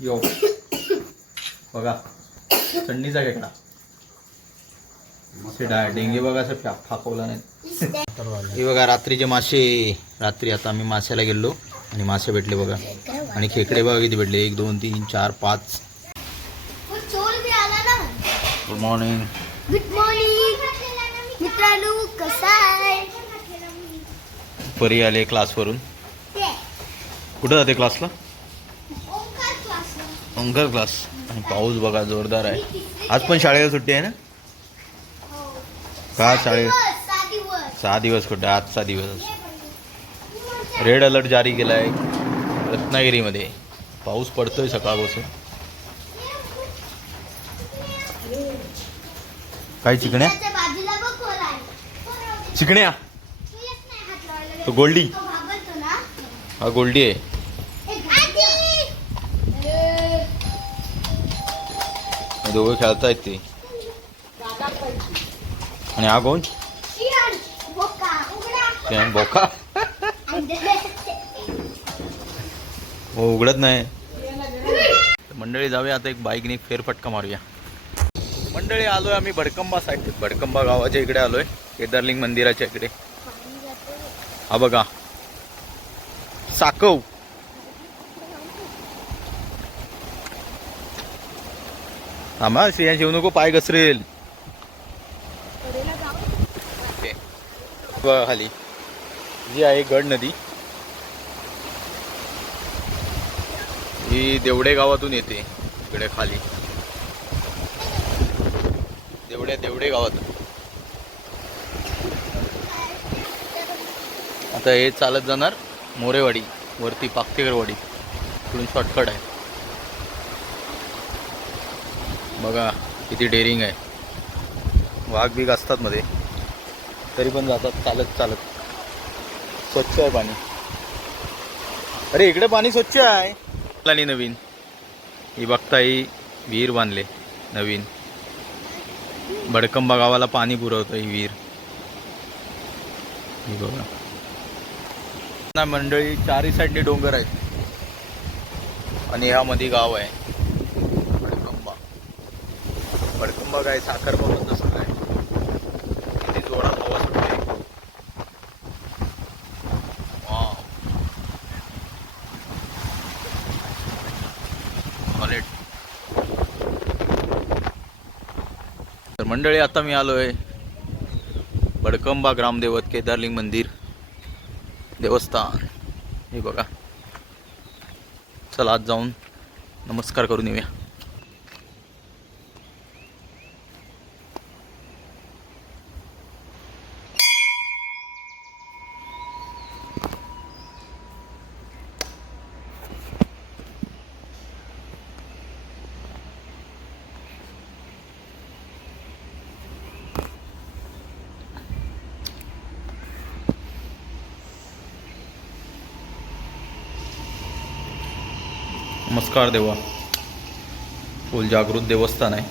यो बघा थंडीचा खेकडा डेंगे बघा असं फाकवला नाही. हे बघा रात्रीचे मासे. रात्री आता आम्ही माश्याला गेलो आणि मासे भेटले बघा. आणि खेकडे बघा किती भेटले. 1 2 3 4 5. Good morning. गुड मॉर्निंग मित्रांनो, कसा आहे? परी आले क्लासवरून. कुठं जाते क्लासला? ओंकार क्लास. आणि पाऊस बघा जोरदार आहे. आज पण शाळेला सुट्टी आहे ना? का शाळेत 6 दिवस कुठे? आजचा दिवस. रेड अलर्ट जारी केला आहे रत्नागिरीमध्ये. पाऊस पडतोय सकाळपासून. काय चिकण्या? चिकण्या तो गोल्डी. हा गोल्डी आहे. दोघं खेळतायत ते. आणि हा कोण? बोका. हो उघडत नाही. मंडळी जाऊया आता एक बाईकने फेरफटका मारूया. मंडळी आलोय आम्ही भडकंबा साईड. भडकंबा गावाच्या इकडे आलोय. केदारलिंग मंदिराच्या इकडे. हा बघा साकव. थांबा श्रेयांश येऊ नको, पाय घसरेल. खाली जी आहे गड नदी. ही देवडे गावातून येते इकडे खाली. देवडे गावातून. आता हे चालत जाणार मोरेवाडी वरती पाकतेकरवाडी. इकडून शॉर्टकट आहे. बघा किती डेअरिंग आहे. वाघ बीघ असतात मध्ये तरी पण जातात चालत. स्वच्छ आहे पाणी. अरे इकडे पाणी स्वच्छ आहे. आणि नवीन ही बघता ही विहीर बांधले नवीन. भडकंबा गावाला पाणी पुरवतं ही विहीर. ही बघा ना मंडळी. 4ही साईडने डोंगर आहेत आणि ह्यामध्ये गाव आहे भडकंबा. काय साखर बघत नसतं काय. किती जोरात हवा सुटते. वाव. तर मंडळी आता मी आलोय भडकंबा ग्रामदेवत केदारलिंग मंदिर देवस्थान. हे बघा. चला आज जाऊन नमस्कार करून येऊया. नमस्कार देवा. फुल जागृत देवस्थान आहे.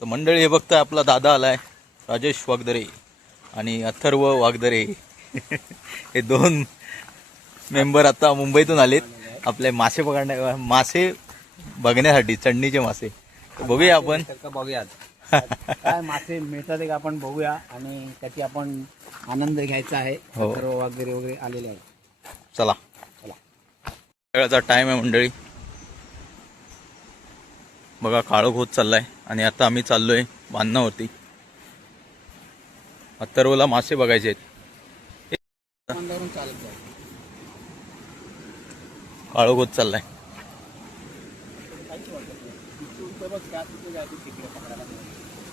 तर मंडळी हे बघताय आपला दादा आलाय राजेश वागदरे आणि अथर्व वागदरे. हे 2 मेंबर आता मुंबईतून आलेत आपले मासे बघण्यासाठी. चढणीचे मासे बघूया आपण. बघूया काय मासे मिळतात का आपण बघूया आणि त्याची आपण आनंद घ्यायचा आहे. वगैरे आलेले आहे. चला वेळाचा टाइम आहे मंडळी. बघा काळोख होत चाललाय आणि आता आम्ही चाललोय बांधणावरती. अथर्वला मासे बघायचे आहेत. काळोख होत चाललाय.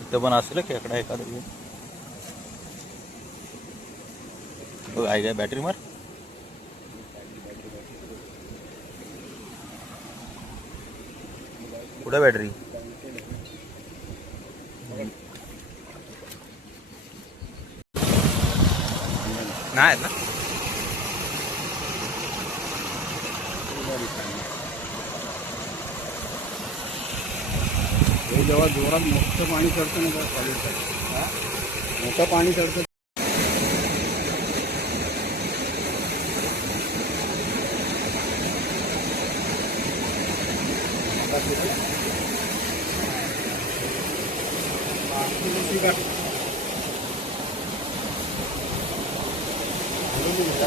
इथं पण असेल खेकडा एखादा. काय बॅटरी मार. कुठं बॅटरी? नाही ना. जेव्हा जोरात मोठं पाणी चढतं ना मोठं पाणी चढतं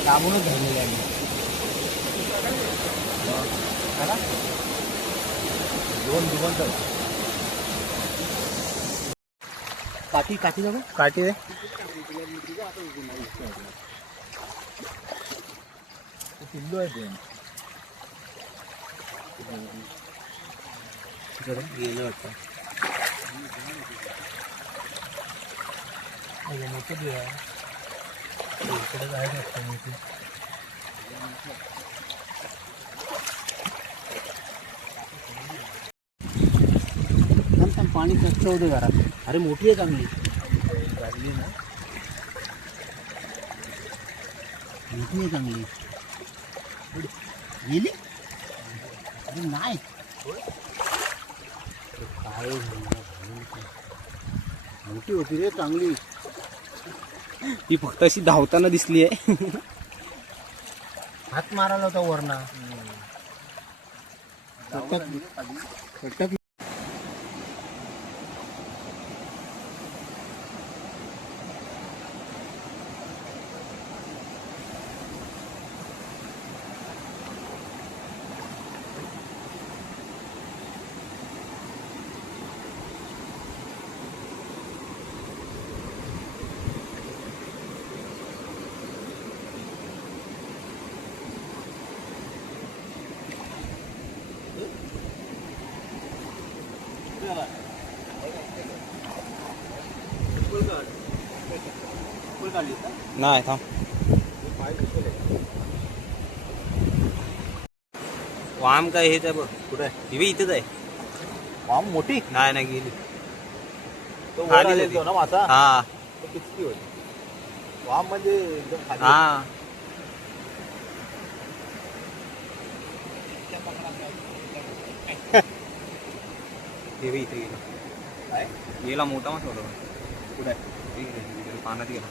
दाबूनच धरलेले आहे दोन दुबंत काठी काठी जाऊ काठी दे. पिल्लू आहे ते गेलं वाटतं मोठं बी आहे इकडे जायचं असतं मोठी पाणी स्वच्छ होते घरात. अरे मोठी आहे चांगली लागली ना मोठी आहे चांगली गेली अरे नाही काय मोठी होती रे चांगली. ती फक्त अशी धावताना दिसली आहे. हात मारायला होता वरना नाही थांब. वाम काय हेच आहे बघ. कुठे आहे? इथेच आहे. वाम मोठी नाही नाही गेली. तो वर आली येतो ना मासा हा तो किती होती वाम म्हणजे एकदम खाली हा हे बी इथे गेला. काय गेला मोठा मासा होता. कुठे पाण्यात गेला.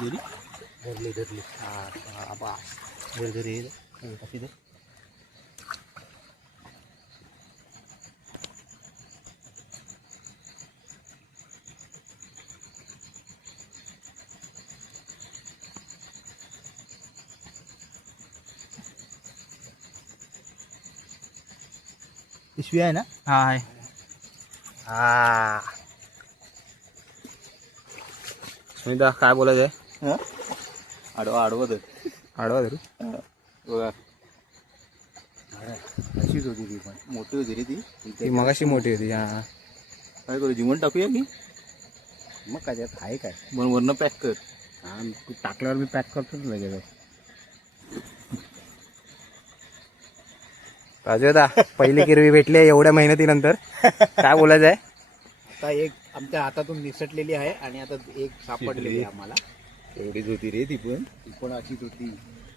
गेली धरली धरली हा बस धर धर ये कशी धर पिशवी आहे ना. हा आहे. हा सुनीता काय बोलायचं आहे? आडवा आडवा धर आडवा धरू. बघा अशीच होती ती पण मोठी होती रे ती मगाशी मोठी होती. हा काय करू जिवण टाकूया की मग काय त्यात आहे काय मग वरनं पॅक कर. हा तू टाकल्यावर मी पॅक करतोच लगेच. राजूदा पहिली किरवी भेटली आहे एवढ्या मेहनतीनंतर. काय बोलायचं आहे? आता एक आमच्या हातातून निसटलेली आहे आणि आता एक सापडलेली आहे आम्हाला. एवढीच होती रे ती पण अशीच होती.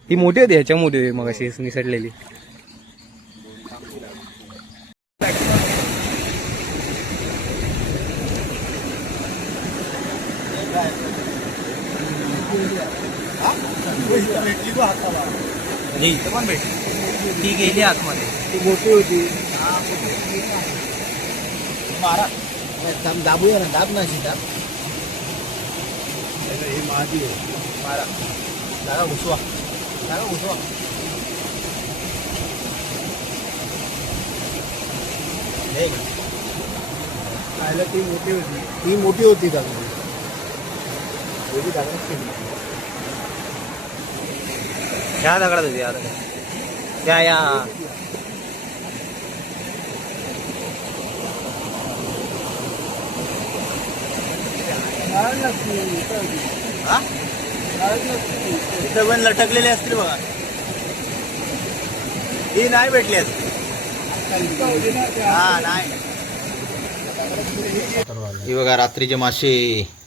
ती मोठी होती ह्याच्या मोठी होती मग अशी निसटलेली. इथं पण भेटली. ती गेली आतमध्ये. ती मोठी होती. मारा दाबूया ना दाब ना सीता. हे महादी आहे. मारा दादा घुसवा दादा घुसवा. खायला ती मोठी होती. ती मोठी होती दादा. ह्या दगडात होती. या दगडात या इथं पण लटकलेले असतील बघा. ही नाही भेटली असती. हा नाही. ही बघा रात्रीचे मासे.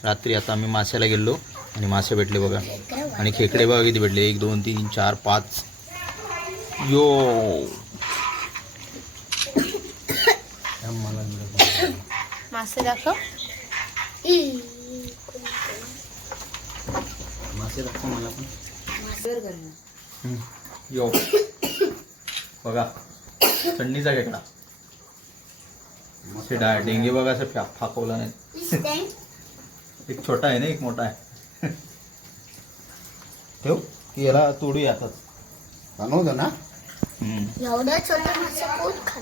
रात्री आता आम्ही माश्याला गेलो आणि मासे भेटले बघा. आणि खेकडे बघा किती भेटले. 1 2 3 4 5. यो मासे दाखव. मासे दाखव मला पण. यो बघा थंडीचा खेकडा. डेंगे बघा असं फाकवला नाही. एक छोटा आहे ना एक मोठा आहे. ठेव की याला तोडूया आता. बनवतो ना. एवढ्या छोट्या मासे कोण खाणार?